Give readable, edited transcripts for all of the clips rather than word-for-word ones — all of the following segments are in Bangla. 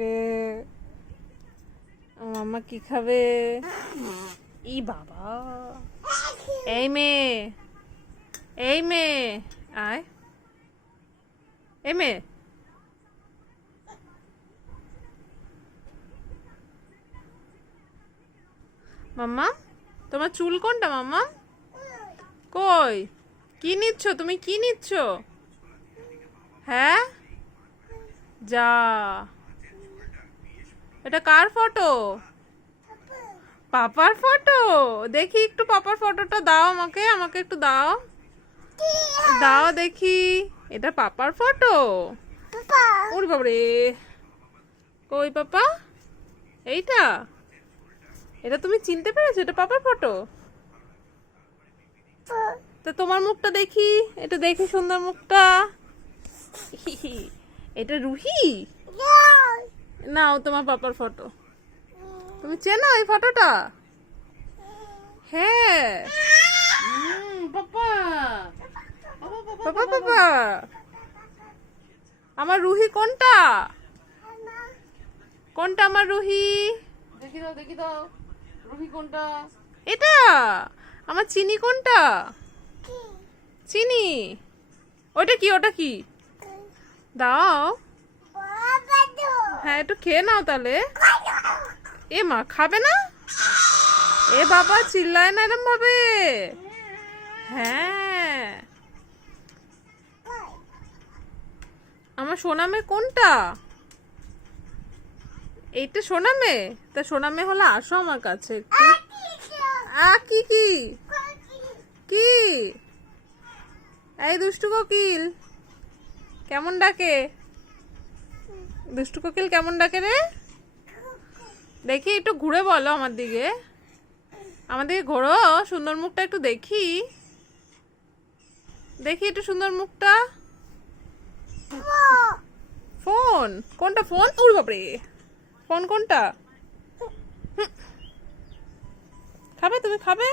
রে মাম্মা কি খাবে? ই বাবা, এই মেয়ে, এই মেয়ে, আয়, এই মেয়ে, মাম্মা তোমার চুল কোনটা মাম্মা? কই, কি নিচ্ছ তুমি? কি নিচ্ছ? হ্যাঁ, যা, এটা কার ফটো? পাপার ফটো। দেখি একটু পাপার ফটোটা দাও আমাকে, আমাকে একটু দাও, দাও দেখি। এটা পাপার ফটো? ওরে বাবারে, কই পাপা? এইটা, এটা তুমি চিনতে পেরেছো? এটা পাপার ফটো? তো তোমার মুখটা দেখি, এটা দেখি সুন্দর মুখটা। এটা রুহি? নাও তোমার পাপার ফটো। তুমি চেনো এই ফটোটা? হ্যাঁ, পাপা, পাপা, পাপা, আমার রুহি কোনটা? কোনটা আমার রুহি? দেখি দাও, দেখি দাও, রুহি কোনটা? এটা আমার চিনি কোনটা? চিনি, ওটা কি? ওটা কি? দাও, হ্যাঁ একটু খেয়ে নাও তাহলে। এ মা, খাবে না? এ বাবা, চিল্লায় না এরম ভাবে। হ্যাঁ, আমার সোনামে কোনটা? এইটা সোনামে? তা সোনামে হলে আসো আমার কাছে একটু। কি কি কি? এই দুষ্টু কোকিল কেমন ডাকে? দুষ্টু কোকিল কেমন ডাকে রে? দেখি একটু ঘুরে বলো আমার দিকে, আমার দিকে ঘোরো, সুন্দর মুখটা একটু দেখি, দেখি একটু সুন্দর মুখটা। ফোন কোনটা? ফোন? উড় বাপরে, ফোন কোনটা? খাবে তুমি? খাবে?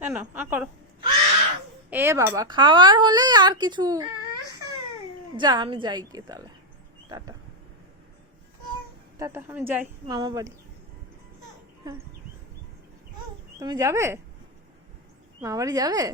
কেন করো? এ বাবা, খাওয়ার হলে আর কিছু। যা, আমি যাই গিয়ে তাহলে। টাটা, টাটা, আমি যাই মামা বাড়ি। হ্যাঁ, তুমি যাবে? মামা বাড়ি যাবে?